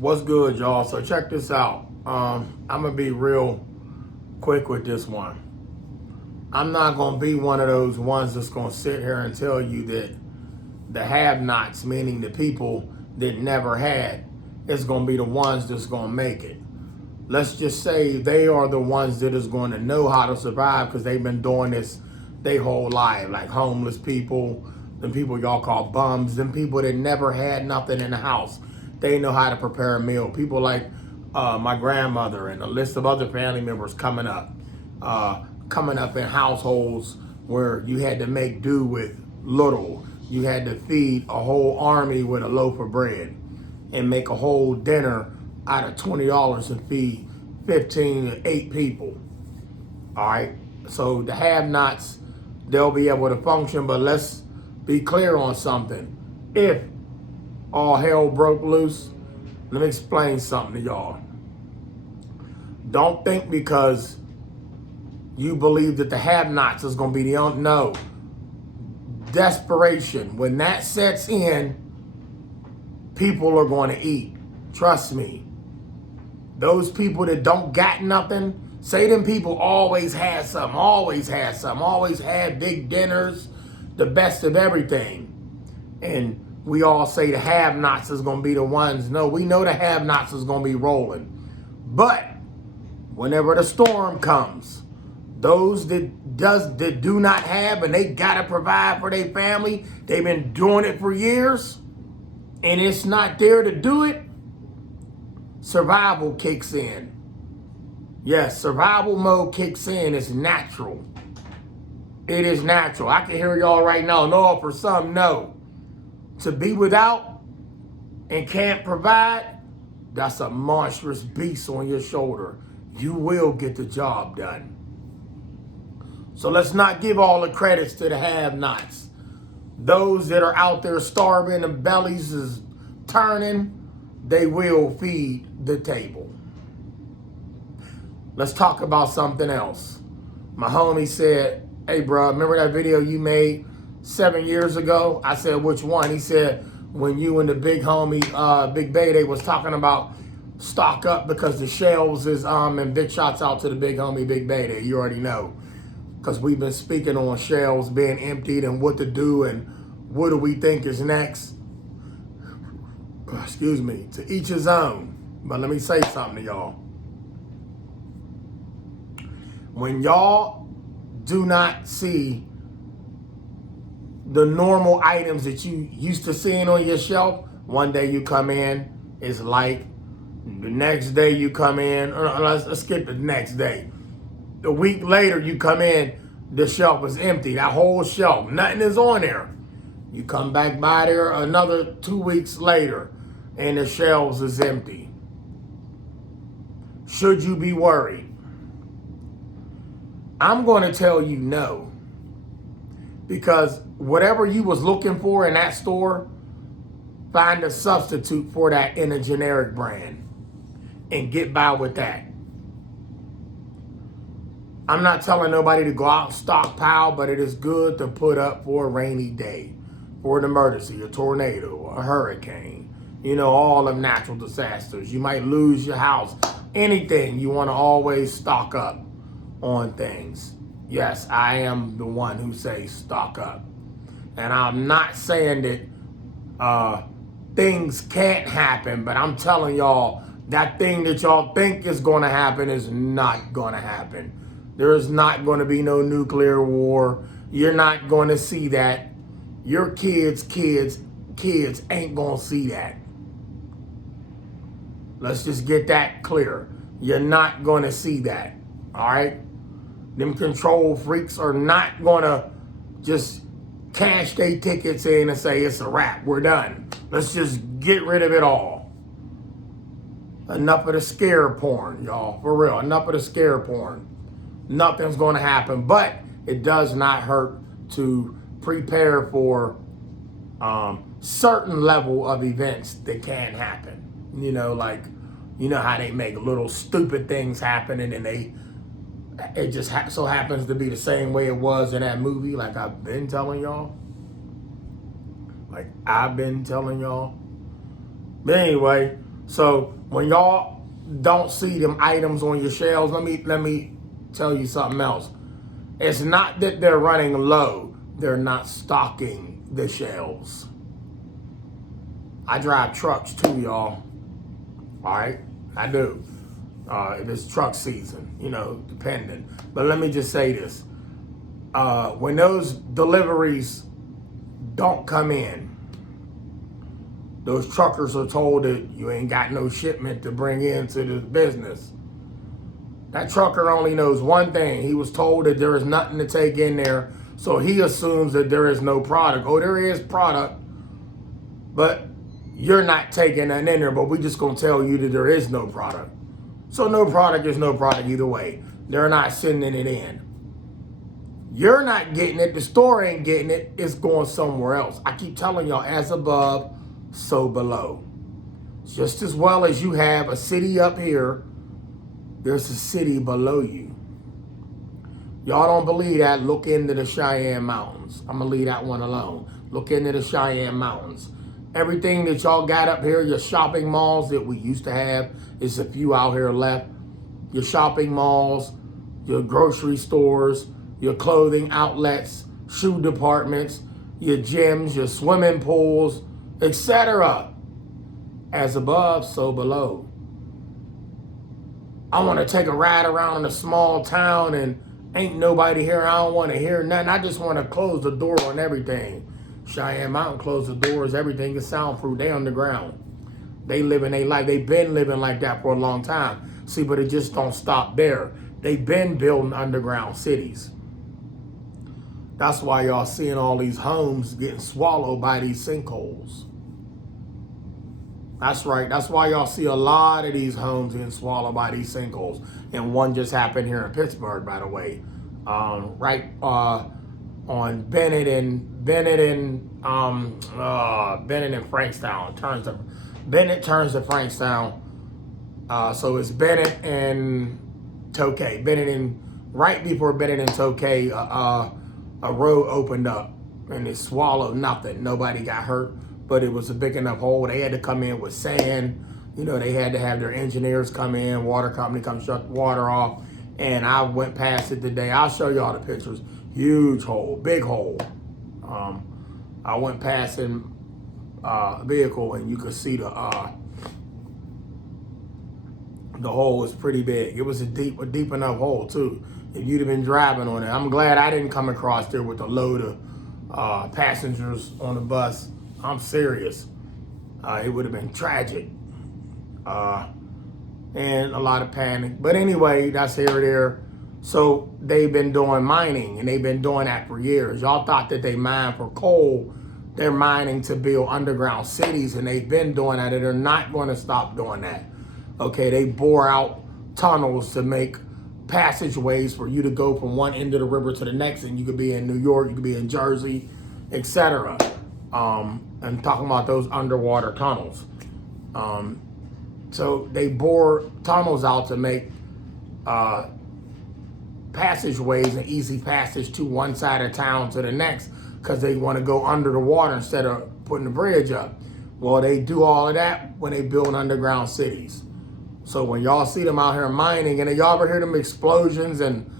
What's good, y'all? So check this out. I'm gonna be real quick with this one. I'm not gonna be one of those ones that's gonna sit here and tell you that the have-nots, meaning the people that never had, is gonna be the ones that's gonna make it. Let's just say they are the ones that is going to know how to survive because they've been doing this their whole life, like homeless people, the people y'all call bums, them people that never had nothing in the house. They know how to prepare a meal. People like my grandmother and a list of other family members coming up in households where you had to make do with little. You had to feed a whole army with a loaf of bread and make a whole dinner out of $20 and feed 15 to 8 people. All right. So the have-nots, they'll be able to function, but let's be clear on something. If all hell broke loose, let me explain something to y'all. Don't think because you believe that the have-nots is going to be the only, no. Desperation, when that sets in, people are going to eat. Trust me. Those people that don't got nothing, say them people always had something, always had big dinners, the best of everything. And we all say the have-nots is going to be the ones. No, we know the have-nots is going to be rolling. But whenever the storm comes, those that do not have and they got to provide for their family, they've been doing it for years, and it's not there to do it, survival kicks in. Yes, survival mode kicks in. It's natural. It is natural. I can hear y'all right now. No, for some, no. To be without and can't provide, that's a monstrous beast on your shoulder. You will get the job done. So let's not give all the credits to the have-nots. Those that are out there starving and bellies is turning, they will feed the table. Let's talk about something else. My homie said, hey bro, remember that video you made 7 years ago? I said, which one? He said, when you and the big homie, Big Bay, they was talking about stock up because the shelves is, and big shots out to the big homie, Big Bay, you already know. Because we've been speaking on shelves being emptied and what to do and what do we think is next. Excuse me, to each his own. But let me say something to y'all. When y'all do not see the normal items that you used to seeing on your shelf, one day you come in, it's light. The next day you come in, let's skip the next day. A week later you come in, the shelf is empty. That whole shelf, nothing is on there. You come back by there another 2 weeks later, and the shelves is empty. Should you be worried? I'm going to tell you no. Because whatever you was looking for in that store, find a substitute for that in a generic brand and get by with that. I'm not telling nobody to go out and stockpile, but it is good to put up for a rainy day, for an emergency, a tornado, a hurricane, all of natural disasters. You might lose your house. Anything, you want to always stock up on things. Yes, I am the one who says stock up. And I'm not saying that things can't happen, but I'm telling y'all that thing that y'all think is going to happen is not going to happen. There is not going to be no nuclear war. You're not going to see that. Your kids ain't going to see that. Let's just get that clear. You're not going to see that. All right? Them control freaks are not going to just cash their tickets in and say it's a wrap. We're done. Let's just get rid of it all. Enough of the scare porn, y'all. For real. Enough of the scare porn. Nothing's going to happen, but it does not hurt to prepare for certain level of events that can happen. Like, how they make little stupid things happen and then it just so happens to be the same way it was in that movie, like I've been telling y'all. But anyway, So when y'all don't see them items on your shelves, let me tell you something else. It's not that they're running low. They're not stocking the shelves. I drive trucks too, y'all. All right, I do. It is truck season, depending. But let me just say this. When those deliveries don't come in, those truckers are told that you ain't got no shipment to bring into the business. That trucker only knows one thing. He was told that there is nothing to take in there, so he assumes that there is no product. Oh, there is product, but you're not taking that in there, but we just gonna tell you that there is no product. So no product is no product either way. They're not sending it in. You're not getting it, the store ain't getting it, it's going somewhere else. I keep telling y'all, as above, so below. Just as well as you have a city up here, there's a city below you. Y'all don't believe that? Look into the Cheyenne Mountains. I'm gonna leave that one alone. Look into the Cheyenne Mountains. Everything that y'all got up here, your shopping malls that we used to have, is a few out here left. Your shopping malls, your grocery stores, your clothing outlets, shoe departments, your gyms, your swimming pools, etc. As above, so below. I want to take a ride around a small town and ain't nobody here. I don't want to hear nothing. I just want to close the door on everything. Cheyenne Mountain closed the doors. Everything is soundproof. They underground. They living their life. They've been living like that for a long time. See, but it just don't stop there. They've been building underground cities. That's why y'all seeing all these homes getting swallowed by these sinkholes. That's right. That's why y'all see a lot of these homes getting swallowed by these sinkholes. And one just happened here in Pittsburgh, by the way. Right on Bennett and Frankstown. Bennett turns to Frankstown. So it's Bennett and Tokay. Bennett and right before Bennett and Tokay, a road opened up and it swallowed nothing. Nobody got hurt, but it was a big enough hole. They had to come in with sand. They had to have their engineers come in, water company come shut the water off. And I went past it today. I'll show y'all the pictures. Huge hole, big hole. I went past in a vehicle and you could see the hole was pretty big. It was a deep enough hole too. If you'd have been driving on it. I'm glad I didn't come across there with a load of passengers on the bus. I'm serious. It would have been tragic. And a lot of panic. But anyway, that's here or there. So they've been doing mining, and they've been doing that for years. Y'all thought that they mine for coal. They're mining to build underground cities, and they've been doing that, and they're not going to stop doing that. Okay, they bore out tunnels to make passageways for you to go from one end of the river to the next, and you could be in New York, you could be in Jersey, etc. And talking about those underwater tunnels. So they bore tunnels out to make passageways and easy passage to one side of town to the next, because they want to go under the water instead of putting the bridge up. Well, they do all of that when they build underground cities. So when y'all see them out here mining, and y'all ever hear them explosions and